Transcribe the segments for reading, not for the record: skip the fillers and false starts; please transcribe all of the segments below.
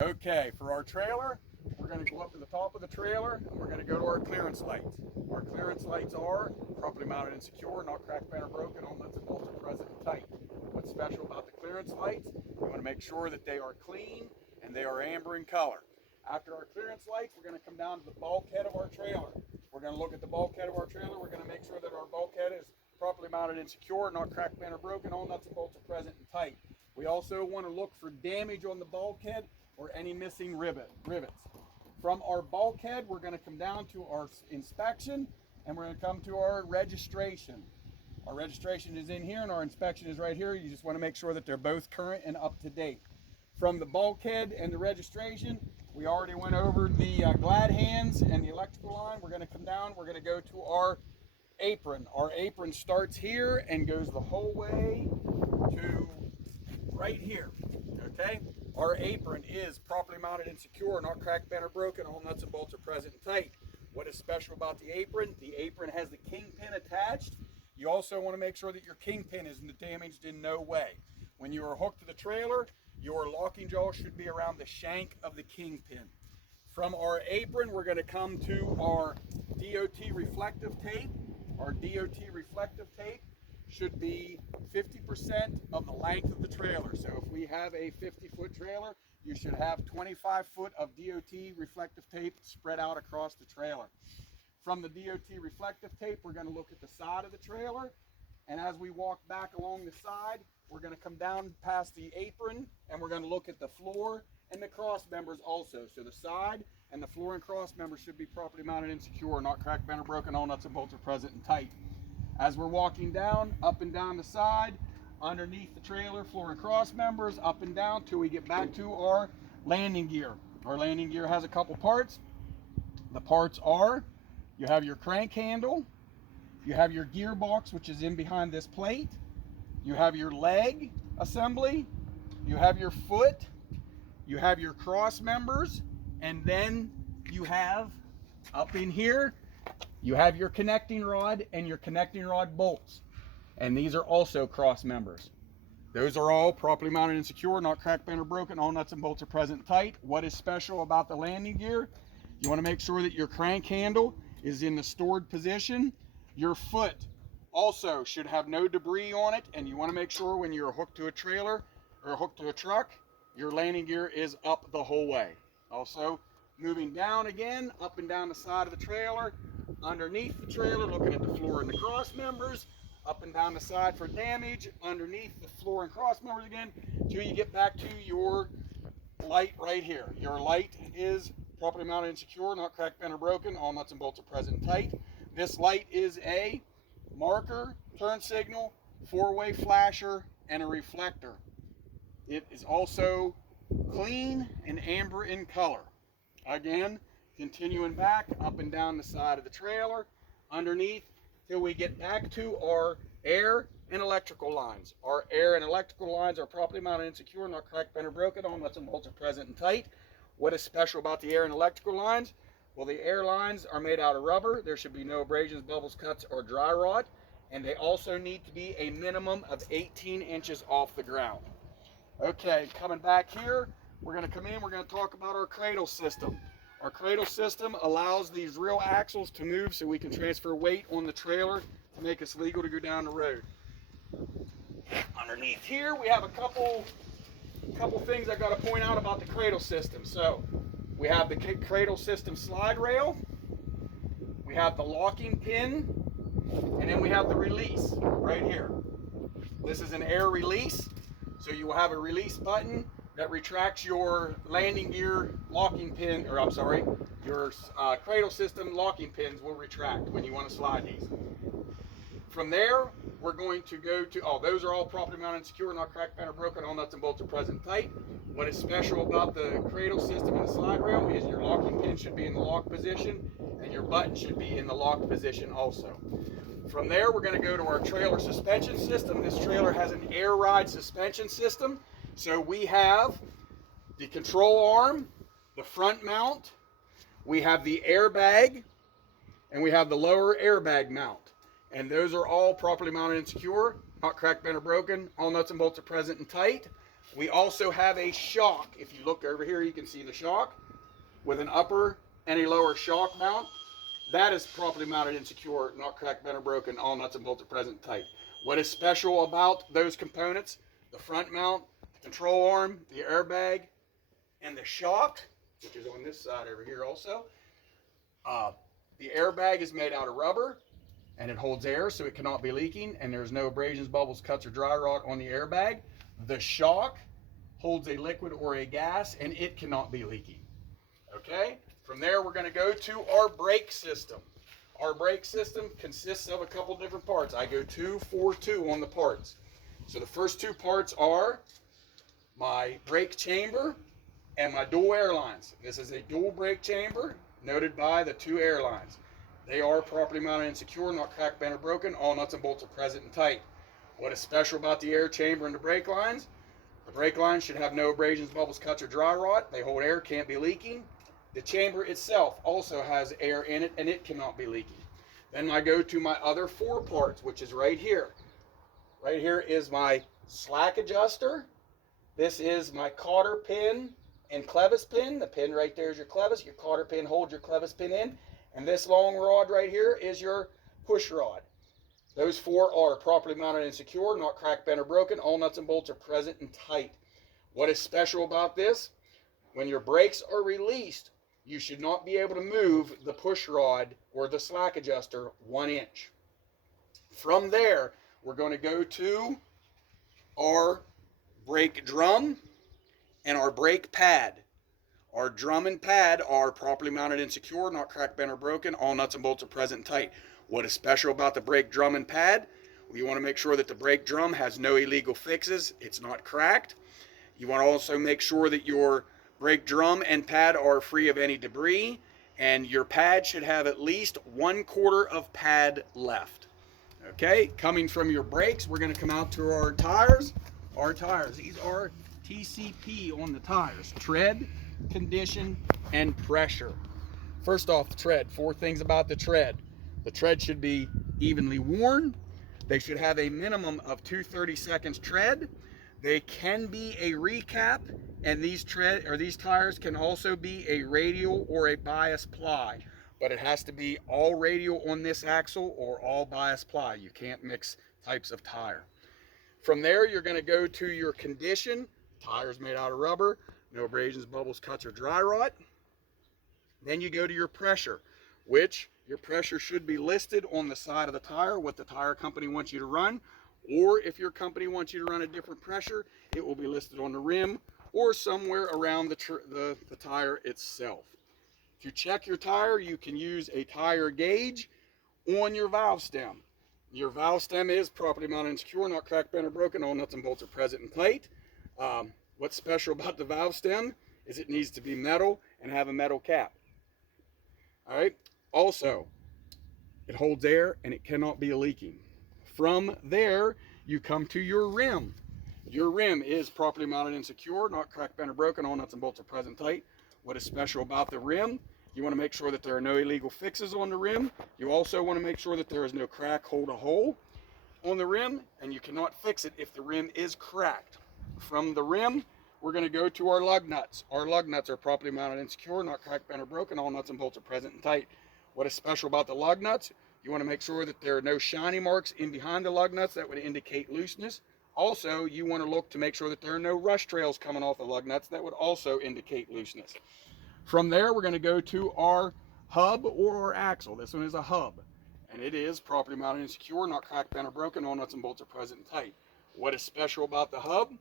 Okay, for our trailer, we're going to go up to the top of the trailer and we're going to go to our clearance lights. Our clearance lights are properly mounted and secure, not cracked, bent, or broken, all nuts and bolts are present and tight. What's special about the clearance lights? You want to make sure that they are clean and they are amber in color. After our clearance lights, we're going to come down to the bulkhead of our trailer. We're going to look at the bulkhead of our trailer. We're going to make sure that our bulkhead is properly mounted and secure, not cracked, bent, or broken, all nuts and bolts are present and tight. We also want to look for damage on the bulkhead or any missing rivets. From our bulkhead, we're going to come down to our inspection and we're going to come to our registration. Our registration is in here and our inspection is right here. You just want to make sure that they're both current and up to date. From the bulkhead and the registration, we already went over the glad hands and the electrical line. We're going to come down, we're going to go to our apron. Our apron starts here and goes the whole way to right here, okay? Our apron is properly mounted and secure, not cracked, bent, or broken. All nuts and bolts are present and tight. What is special about the apron? The apron has the kingpin attached. You also want to make sure that your kingpin isn't damaged in no way. When you are hooked to the trailer, your locking jaw should be around the shank of the kingpin. From our apron, we're going to come to our DOT reflective tape. Our DOT reflective tape should be 50% of the length of the trailer. So if we have a 50-foot trailer, you should have 25 foot of DOT reflective tape spread out across the trailer. From the DOT reflective tape, we're going to look at the side of the trailer, and as we walk back along the side, we're going to come down past the apron and we're going to look at the floor and the cross members also. So the side and the floor and cross members should be properly mounted and secure, not cracked, bent, or broken. All nuts and bolts are present and tight. As we're walking down, up and down the side, underneath the trailer, floor and cross members, up and down till we get back to our landing gear. Our landing gear has a couple parts. The parts are, you have your crank handle, you have your gearbox, which is in behind this plate, you have your leg assembly, you have your foot, you have your cross members, and then you have up in here, you have your connecting rod and your connecting rod bolts. And these are also cross members. Those are all properly mounted and secure, not cracked, bent, or broken. All nuts and bolts are present and tight. What is special about the landing gear? You want to make sure that your crank handle is in the stored position. Your foot also should have no debris on it, and you want to make sure when you're hooked to a trailer or hooked to a truck, your landing gear is up the whole way. Also, moving down again, up and down the side of the trailer, underneath the trailer, looking at the floor and the cross members, up and down the side for damage, underneath the floor and cross members again, till you get back to your light right here. Your light is properly mounted and secure, not cracked, bent, or broken. All nuts and bolts are present and tight. This light is a marker, turn signal, four-way flasher, and a reflector. It is also clean and amber in color. Again, continuing back up and down the side of the trailer, underneath, till we get back to our air and electrical lines. Our air and electrical lines are properly mounted and secure, not cracked, bent, or broken. All nuts and bolts are present and tight. What is special about the air and electrical lines? Well, the air lines are made out of rubber. There should be no abrasions, bubbles, cuts, or dry rot. And they also need to be a minimum of 18 inches off the ground. Okay, coming back here, we're going to come in, we're going to talk about our cradle system. Our cradle system allows these real axles to move so we can transfer weight on the trailer to make us legal to go down the road. Underneath here, we have a couple things I got to point out about the cradle system. So, we have the cradle system slide rail, we have the locking pin, and then we have the release right here. This is an air release, so you will have a release button that retracts your landing gear locking pin, or I'm sorry, your cradle system locking pins will retract when you want to slide these. From there, we're going to go to, those are all properly mounted and secure, not cracked, bent, or broken. All nuts and bolts are present tight. What is special about the cradle system and the slide rail is your locking pin should be in the lock position, and your button should be in the locked position also. From there, we're going to go to our trailer suspension system. This trailer has an air ride suspension system. So we have the control arm, the front mount, we have the airbag, and we have the lower airbag mount. And those are all properly mounted and secure, not cracked, bent, or broken. All nuts and bolts are present and tight. We also have a shock. If you look over here, you can see the shock with an upper and a lower shock mount. That is properly mounted and secure, not cracked, bent, or broken. All nuts and bolts are present and tight. What is special about those components? The front mount, the control arm, the airbag, and the shock, which is on this side over here also. The airbag is made out of rubber, and it holds air so it cannot be leaking, and there's no abrasions, bubbles, cuts, or dry rot on the airbag. The shock holds a liquid or a gas, and it cannot be leaking. Okay? From there, we're going to go to our brake system. Our brake system consists of a couple different parts. I go 2, 4, 2 on the parts. So the first two parts are my brake chamber and my dual airlines. This is a dual brake chamber noted by the 2 airlines. They are properly mounted and secure, not cracked, bent, or broken. All nuts and bolts are present and tight. What is special about the air chamber and the brake lines? The brake lines should have no abrasions, bubbles, cuts, or dry rot. They hold air, can't be leaking. The chamber itself also has air in it, and it cannot be leaking. Then I go to my other 4 parts, which is right here. Right here is my slack adjuster. This is my cotter pin and clevis pin. The pin right there is your clevis. Your cotter pin holds your clevis pin in. And this long rod right here is your push rod. Those 4 are properly mounted and secure, not cracked, bent, or broken. All nuts and bolts are present and tight. What is special about this? When your brakes are released, you should not be able to move the push rod or the slack adjuster 1 inch. From there, we're going to go to our brake drum and our brake pad. Our drum and pad are properly mounted and secure, not cracked, bent, or broken. All nuts and bolts are present and tight. What is special about the brake drum and pad? You want to make sure that the brake drum has no illegal fixes. It's not cracked. You want to also make sure that your brake drum and pad are free of any debris, and your pad should have at least 1/4 of pad left. Okay, coming from your brakes, we're going to come out to our tires. Our tires, these are TCP on the tires: tread, condition, and pressure. First off, the tread. 4 things about the tread. The tread should be evenly worn. They should have a minimum of 2 30-seconds tread. They can be a recap, and these tires can also be a radial or a bias ply, but it has to be all radial on this axle or all bias ply. You can't mix types of tire. From there, you're going to go to your condition. Tires made out of rubber, no abrasions, bubbles, cuts, or dry rot. Then you go to your pressure, which your pressure should be listed on the side of the tire, what the tire company wants you to run. Or if your company wants you to run a different pressure, it will be listed on the rim or somewhere around the tire itself. If you check your tire, you can use a tire gauge on your valve stem. Your valve stem is properly mounted and secure, not cracked, bent, or broken. All nuts and bolts are present and tight. What's special about the valve stem is it needs to be metal and have a metal cap. All right. Also, it holds air and it cannot be leaking. From there, you come to your rim. Your rim is properly mounted and secure, not cracked, bent, or broken. All nuts and bolts are present tight. What is special about the rim? You want to make sure that there are no illegal fixes on the rim. You also want to make sure that there is no crack, hole to hole on the rim, and you cannot fix it if the rim is cracked. From the rim, we're going to go to our lug nuts. Our lug nuts are properly mounted and secure, not cracked, bent, or broken. All nuts and bolts are present and tight. What is special about the lug nuts? You want to make sure that there are no shiny marks in behind the lug nuts that would indicate looseness. Also, you want to look to make sure that there are no rush trails coming off the lug nuts that would also indicate looseness. From there, we're going to go to our hub or our axle. This one is a hub, and it is properly mounted and secure, not cracked, bent, or broken. All nuts and bolts are present and tight. What is special about the hub?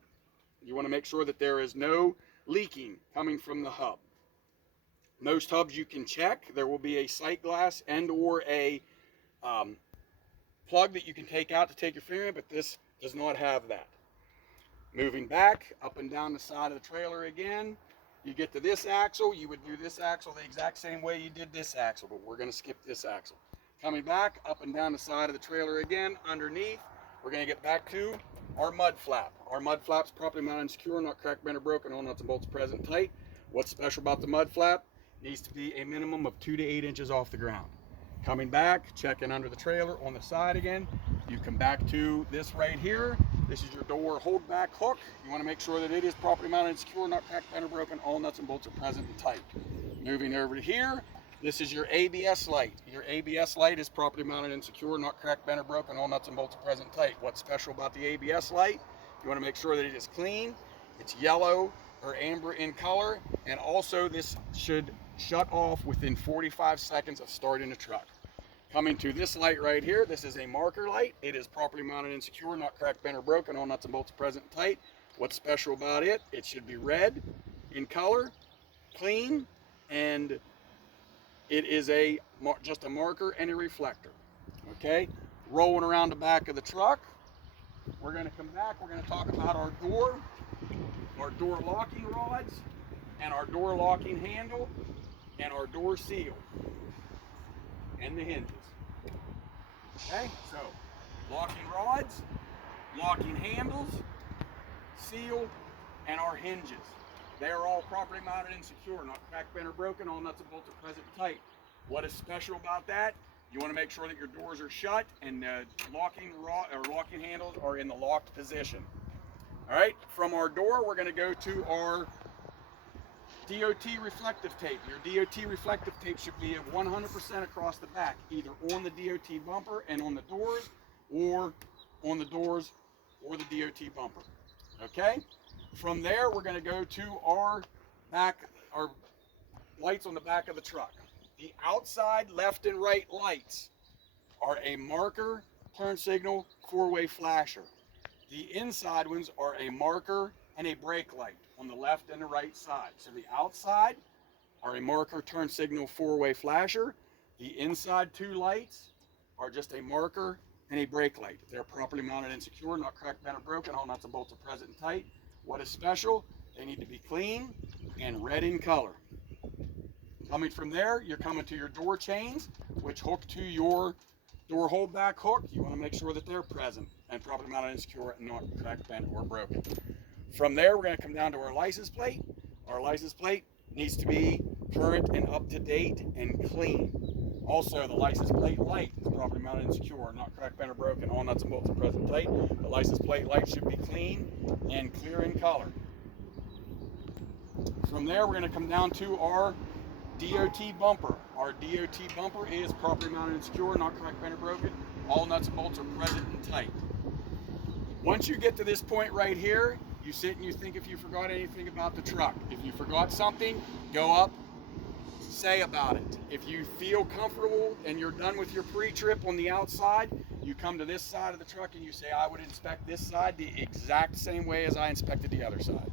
You want to make sure that there is no leaking coming from the hub. Most hubs you can check. There will be a sight glass and or a plug that you can take out to take your finger in, but this does not have that. Moving back up and down the side of the trailer again, you get to this axle. You would do this axle the exact same way you did this axle, but we're going to skip this axle. Coming back up and down the side of the trailer again, underneath, we're going to get back to our mud flap. Our mud flap's properly mounted and secure, not cracked, bent, or broken. All nuts and bolts present tight. What's special about the mud flap? It needs to be a minimum of 2 to 8 inches off the ground. Coming back, checking under the trailer on the side again, You come back to this right here. This is your door hold back hook. You want to make sure that it is properly mounted and secure, not cracked, bent, or broken. All nuts and bolts are present and tight. Moving over to here, this is your ABS light. Your ABS light is properly mounted and secure, not cracked, bent, or broken. All nuts and bolts are present and tight. What's special about the ABS light? You want to make sure that it is clean. It's yellow or amber in color, and also this should shut off within 45 seconds of starting the truck. Coming to this light right here, this is a marker light. It is properly mounted and secure, not cracked, bent, or broken. All nuts and bolts are present and tight. What's special about it? It should be red in color, clean, and it is just a marker and a reflector. Okay, rolling around the back of the truck, we're going to come back. We're going to talk about our door locking rods, and our door locking handle, and our door seal, and the hinges. Okay, so locking rods, locking handles, seal, and our hinges. They are all properly mounted and secure, not cracked, bent, or broken. All nuts and bolts are present and tight. What is special about that? You want to make sure that your doors are shut and locking handles are in the locked position. All right, from our door, we're going to go to our DOT reflective tape. Your DOT reflective tape should be at 100% across the back, either on the DOT bumper and on the doors, or on the doors or the DOT bumper. Okay? From there, we're going to go to our lights on the back of the truck. The outside left and right lights are a marker, turn signal, four-way flasher. The inside ones are a marker and a brake light on the left and the right side. So the outside are a marker, turn signal, four-way flasher. The inside two lights are just a marker and a brake light. They're properly mounted and secure, not cracked, bent, or broken. All nuts and bolts are present and tight. What is special? They need to be clean and red in color. Coming from there, you're coming to your door chains, which hook to your door hold back hook. You want to make sure that they're present and properly mounted and secure and not cracked, bent, or broken. From there, we're going to come down to our license plate. Our license plate needs to be current and up to date and clean. Also, the license plate light is properly mounted and secure, not cracked, bent, or broken. All nuts and bolts are present and tight. The license plate light should be clean and clear in color. From there, we're going to come down to our DOT bumper. Our DOT bumper is properly mounted and secure, not cracked, bent, or broken. All nuts and bolts are present and tight. Once you get to this point right here, you sit and you think if you forgot anything about the truck. If you forgot something, go up, say about it. If you feel comfortable and you're done with your pre-trip on the outside, you come to this side of the truck and you say, I would inspect this side the exact same way as I inspected the other side.